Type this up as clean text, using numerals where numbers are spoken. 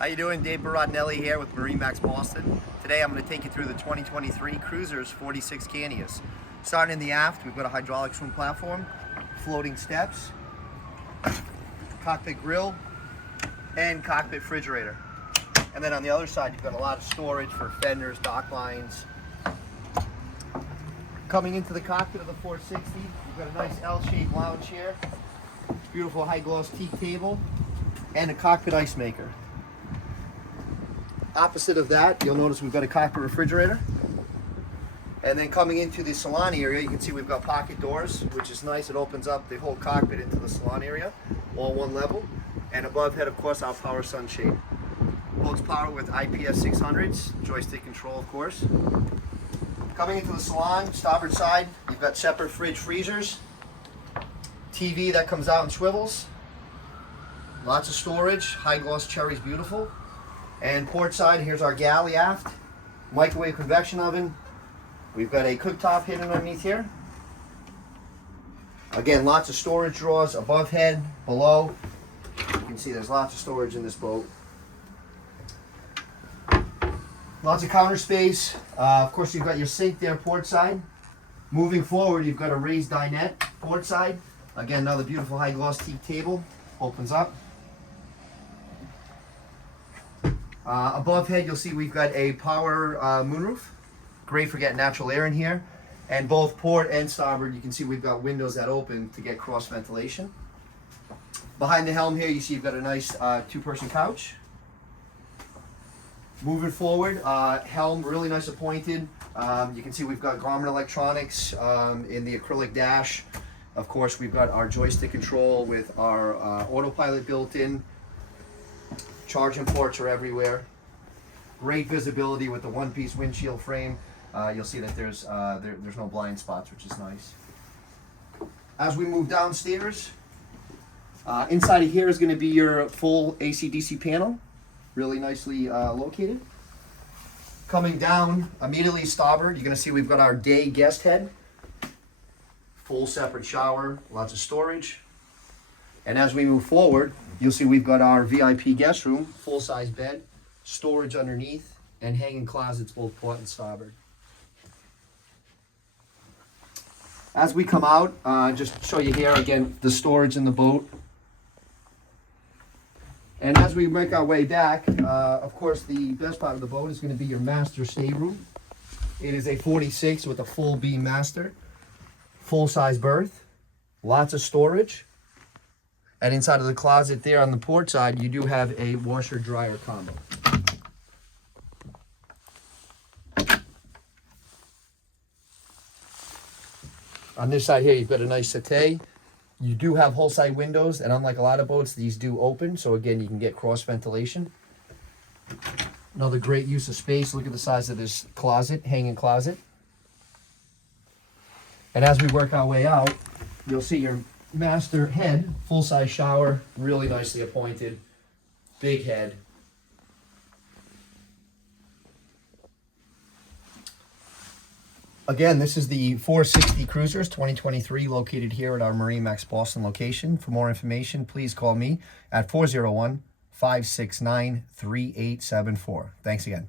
How you doing? Dave Barodnelli here with MarineMax Boston. Today I'm going to take you through the 2023 Cruisers 46 Cantius. Starting in the aft, we've got a hydraulic swim platform, floating steps, cockpit grill, and cockpit refrigerator. And then on the other side, you've got a lot of storage for fenders, dock lines. Coming into the cockpit of the 460, you've got a nice L-shaped lounge here, beautiful high gloss teak table, and a cockpit ice maker. Opposite of that, you'll notice we've got a cockpit refrigerator. And then coming into the salon area, you can see we've got pocket doors, which is nice. It opens up the whole cockpit into the salon area, all one level. And above head, of course, our power sunshade. Boats powered with IPS 600s, joystick control, of course. Coming into the salon, starboard side, you've got separate fridge freezers, TV that comes out and swivels, lots of storage, high gloss cherry's beautiful. And port side, here's our galley aft, microwave convection oven. We've got a cooktop hidden underneath here. Again, lots of storage drawers above head, below. You can see there's lots of storage in this boat. Lots of counter space. Of course, you've got your sink there port side. Moving forward, you've got a raised dinette port side. Again, another beautiful high gloss teak table. Opens up. Above head, you'll see we've got a power moonroof. Great for getting natural air in here. And both port and starboard, you can see we've got windows that open to get cross ventilation. Behind the helm here, you see you've got a nice two-person couch. Moving forward, helm really nice appointed. You can see we've got Garmin electronics in the acrylic dash. Of course, we've got our joystick control with our autopilot built in. Charging ports are everywhere. Great visibility with the one-piece windshield frame. You'll see that there's no blind spots, which is nice. As we move downstairs, inside of here is going to be your full AC/DC panel, really nicely located. Coming down immediately starboard, you're going to see we've got our day guest head, full separate shower, lots of storage. And as we move forward, you'll see we've got our VIP guest room, full-size bed, storage underneath, and hanging closets both port and starboard. As we come out, just show you here again the storage in the boat. And as we make our way back, of course, the best part of the boat is going to be your master stateroom. It is a 46 with a full beam master, full-size berth, lots of storage. And inside of the closet there on the port side, you do have a washer-dryer combo. On this side here, you've got a nice settee. You do have whole side windows, and unlike a lot of boats, these do open. So again, you can get cross ventilation. Another great use of space. Look at the size of this closet, hanging closet. And as we work our way out, you'll see your master head, full-size shower, really nicely appointed, big head. Again, this is the 460 Cruisers 2023 located here at our MarineMax Boston location. For more information, please call me at 401-569-3874. Thanks again.